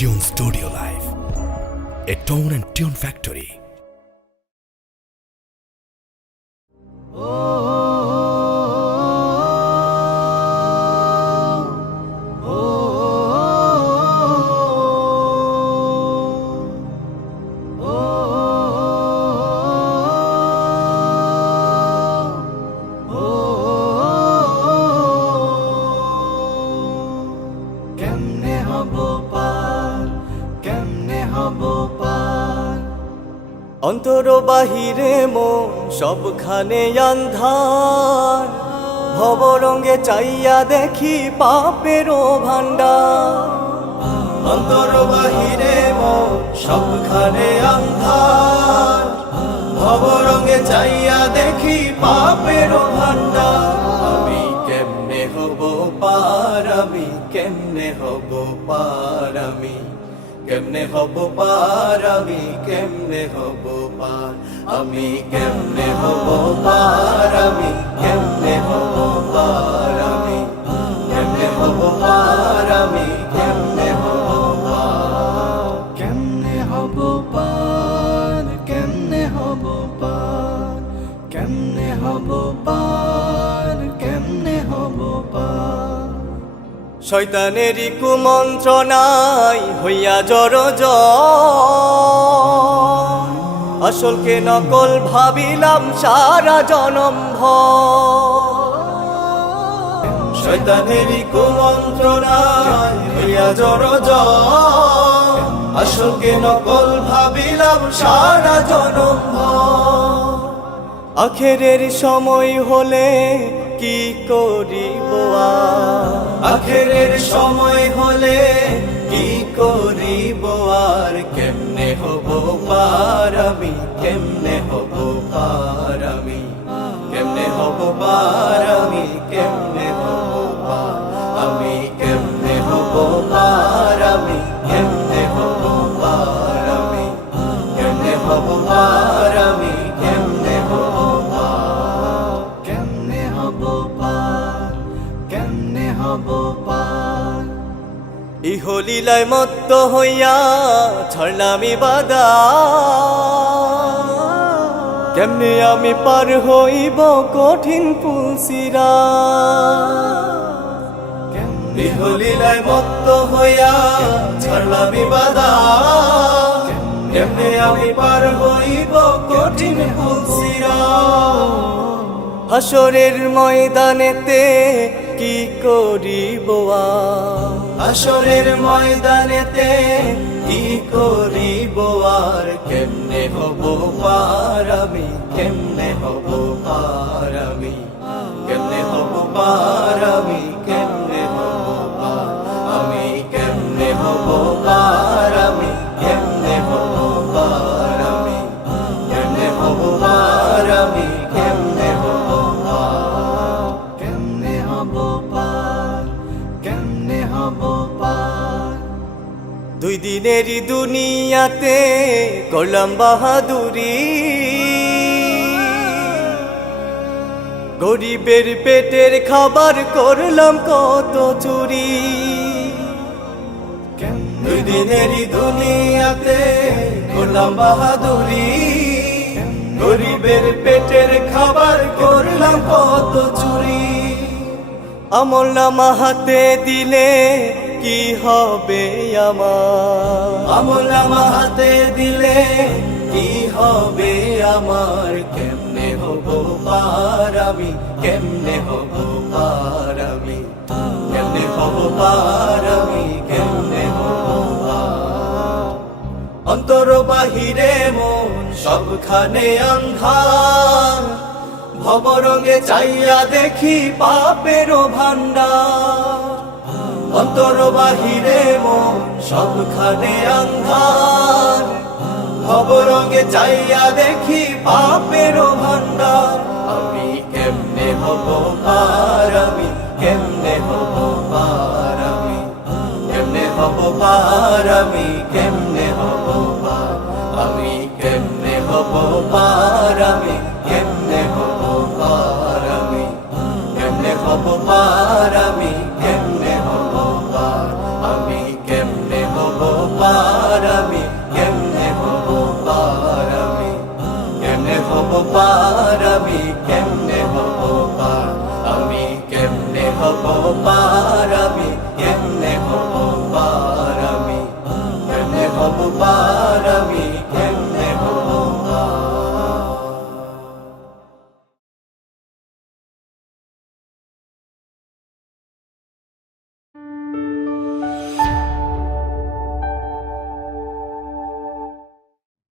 Tune Studio Live, a tone and tune factory. অন্তর বাহিরে মন সবখানে আন্ধার, ভবরঙ্গে চাইয়া দেখি পাপেরও ভান্ডার। অন্তর বাহিরে মন সবখানে আন্ধার, ভবরঙ্গে চাইয়া দেখি পাপেরও ভান্ডার। আমি কেমনে হব পার, আমি কেমনে হব পার, আমি কেমনে হব পার, আমি কেমনে হব পার, আমি কেমনে হব পার, আমি কেমনে হব পার, আমি কেমনে হব পার, আমি কেমনে হব পার, কেমনে হব পার, কেমনে হব পার, কেমনে হব পার, কেমনে হব পার। শয়তানেরই কুমন্ত্রণায় হইয়া জড় আসলকে নকল ভাবিলাম সারা জনম ভর। শয়তানেরই কুমন্ত্রণায় হইয়া জড় আসলকে নকল ভাবিলাম সারা জনম ভর। আখেরের সময় হলে কি করিব আর, আখেরের সময় হলে কি করিব আর, কেমনে হব পার, আমি কেমনে হব পার, আমি কেমনে হব পার, আমি কেমনে হব পার, আমি কেমনে হব পার, আমি কেমনে হব পার, আমি কেমনে হব পার, আমি কেমনে হব পার, কেমনে হব পার, কেমনে হব পার। ইহলীলায় মত্ত হইয়া ছাড়লামি বাদা, কেমনে আমি পার হইব কঠিন পুলসিরা। ইহলীলায় মত্ত হইয়া ছাড়লামি বাদা, কেমনে আমি পার হইব কঠিন পুলসিরা। হাসরের ময়দানেতে কি করিব আর, হাসরের ময়দানেতে কি করিব আর, কেমনে হব পার, আমি কেমনে হব পার, আমি কেমনে হব পার, আমি কেমনে হব পার, আমি কেমনে হব পার, আমি কেমনে হব পার, আমি কেমনে হব পার, আমি কেমনে হব পার, কেমনে হব পার, কেমনে হব পার। দুই দিনেরই দুনিয়াতে করলাম বাহাদুরি, গরিবের পেটের খাবার করলাম কত চুরি। দুই দিনেরই দুনিয়াতে করলাম বাহাদুরি, গরিবের পেটের খাবার করলাম কত চুরি। আমল নামা হাতে দিলে কি হবে আমার, আমল নামা হাতে দিলে কি হবে আমার, কেমনে হব পার, আমি কেমনে হব পার, আমি কেমনে হব পার, আমি কেমনে হব পার। অন্তর বাহিরে মন সবখানে আন্ধার, ভবরঙ্গে চাইয়া দেখি পাপেরও ভান্ডার। অন্তর বাহিরে মন সবখানে আন্ধার, ভবরঙ্গে চাইয়া দেখি পাপেরও ভান্ডার। আমি কেমনে হব পার, আমি কেমনে হব পার, আমি কেমনে হব পার, আমি কেমনে হব পার, আমি কেমনে হব পার, আমি কেমনে হব পার, আমি কেমনে হব পার, আমি কেমনে হব পার, আমি কেমনে হব পার আমি কেমনে হব পার আমি কেমনে হব পার আমি কেমনে হব পার আমি কেমনে হব পার আমি